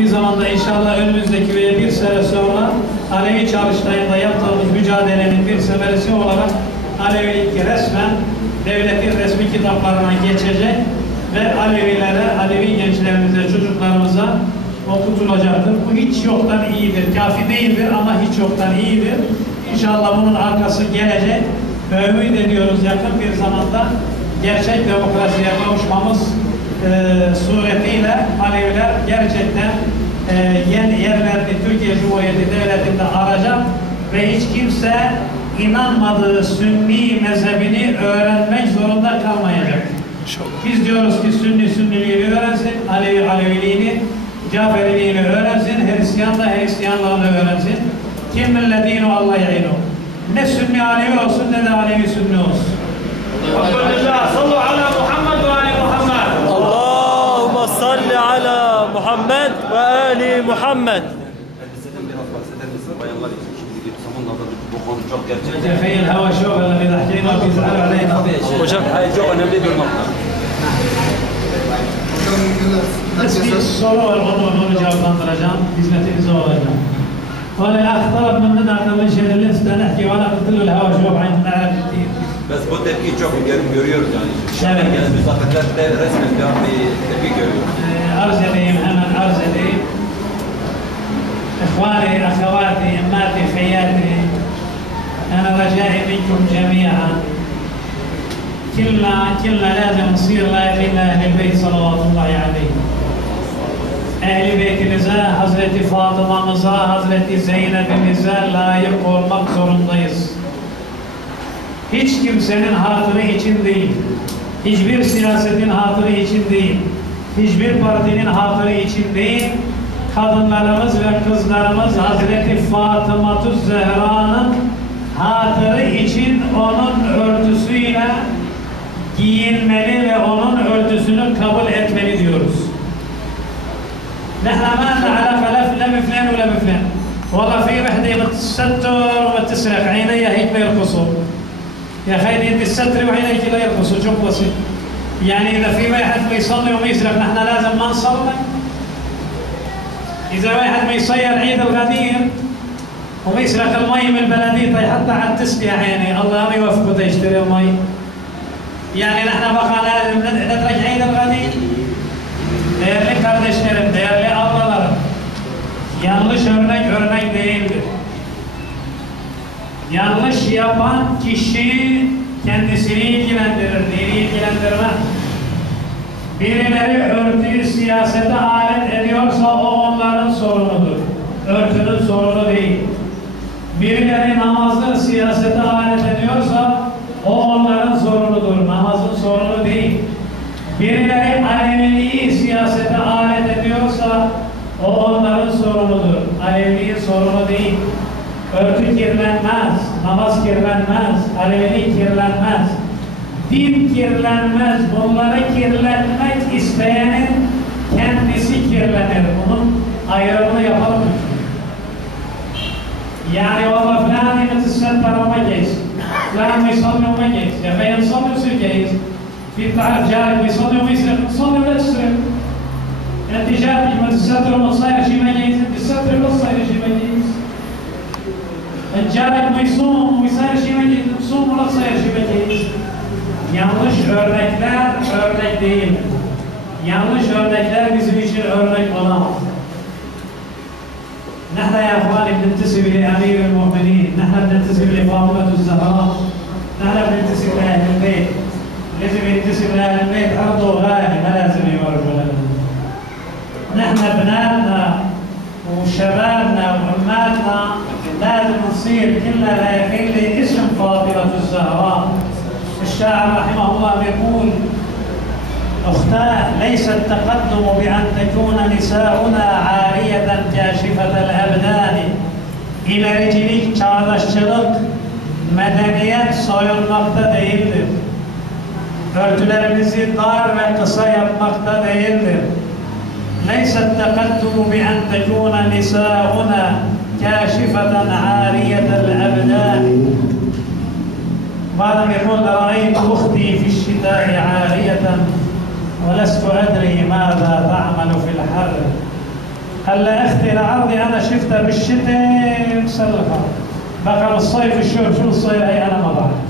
Bir zamanda inşallah önümüzdeki ve bir sene sonra Alevi çalıştayında yaptığımız mücadelenin bir semeresi olarak Alevilik resmen devletin resmi kitaplarına geçecek ve Alevilere, Alevi gençlerimize, çocuklarımıza okutulacaktır. Bu hiç yoktan iyidir. Kafi değildir ama hiç yoktan iyidir. İnşallah bunun arkası gelecek ve ümit ediyoruz yakın bir zamanda gerçek demokrasiye kavuşmamız suretiyle Aleviler gerçekten e, yeni yerlerini Türkiye Cumhuriyeti Devleti'nde alacak ve hiç kimse inanmadığı Sünni mezhebini öğrenmek zorunda kalmayacak. Biz diyoruz ki Sünni Sünniliğini öğrensin, Alevi Aleviliğini, Caferiliğini öğrensin, Hristiyan da Hristiyanlığını öğrensin. Kim millediğini Allah yayını. Ne Sünni Alevi olsun ne de Alevi Sünni olsun. Elhamdülillah. Sallu ala صل على محمد وآل محمد. تخيل هوا شوف لما حكينا بيزعلوا علينا. وشوف أنا بدي الاخ طلب من منا هذا المنشد اللي بدنا نحكي وأنا قلت له الهوا شوف عين نعرف كثير بس بدك تشوف الجريور يعني شامل يعني. ريسكار يعني في الجريور resmen bir bir tepki görüyoruz. أرز إليهم أمل أرز إليهم إخواني أخواتي أماتي خياتي أنا رجائي منكم جميعا كلنا كلنا لازم نصير لايقين لأهل البيت صلوات الله عليهم Ehl-i Beytimize, Hazreti Fatıma'mıza, Hazreti Zeynep'imize layık olmak zorundayız. Hiç kimsenin hatırı için değil, hiçbir siyasetin hatırı için değil, hiçbir partinin hatırı için değil, kadınlarımız ve kızlarımız Hazreti Fatıma Zehra'nın hatırı için onun örtüsüyle giyinmeli ve onun örtüsünü kabul etmeli diyoruz. نحن ما لنا علاقه لا لا بفلان ولا بفلان والله في وحده بتستر وبتسرق عينيها هيك ما يرقصوا يا خيري انت تستري وعينيك لا يرقصوا شوف بسيط يعني إذا في واحد بيصلي وبيسرق نحن لازم ما نصلي. إذا واحد بيصير عيد الغدير وبيسرق المي من البلديه طيب حتى على التسبيح يعني الله ما يوفقه تيشتري المي. يعني نحن بقى لازم ندرك عيد الغدير. Değerli kardeşlerim, değerli ablalarım, yanlış örnek örnek değildir. Yanlış yapan kişi kendisini ilgilendirir, dini ilgilendirmez. Birileri örtüyü siyasete alet ediyorsa o onların sorunudur. Örtünün sorunu değil. Birileri namazı siyasete alet ediyorsa o onların sorunudur. Namazın sorunu değil. Birileri Aleviliği siyasete alet ediyorsa o onların sorunudur. Aleviliğin sorunu değil. Örtü kirlenmez, namaz kirlenmez, Alevilik kirlenmez. Din kirlenmez. Bunları kirletmek isteyenin kendisi kirlenir. Bunun ayrımını yapalım. Yani valla filan imeti sen tarama geç. Filan misalyuma geç. Efendim salyusu geç. Bir taraf cahil misalyumu ise misalyuma ise. Yani ticaret imeti sen tarama sayı rejime geç. Sen tarama sayı rejime geç. Cahil misalyumu ise rejime geç. Yanlış örnekler örnek değil. Yanlış örnekler bizim için örnek olamaz. نحن يا اخواني بننتسب لامير المؤمنين، نحن بننتسب لفاطمه الزهراء، نحن بننتسب لاهل البيت، لازم ينتسب لاهل البيت ارضه غالي الشاعر رحمه الله بيقول أختاه ليس التقدم بأن تكون نساؤنا عارية كاشفة الأبدان إلى رجلك çağdaşçılık medeniyet soyulmakta değildir. Örtülerimizi dar ve kısa yapmakta değildir. ليس التقدم بأن تكون نساؤنا كاشفة عارية الأبدان بعد يقول الداع عارية ولست أدري ماذا تعمل في الحر. هلا أختي العرض أنا شفتها بالشتاء مسلخة بقى الصيف الشهر شو الصيف؟ أي أنا ما بعرف.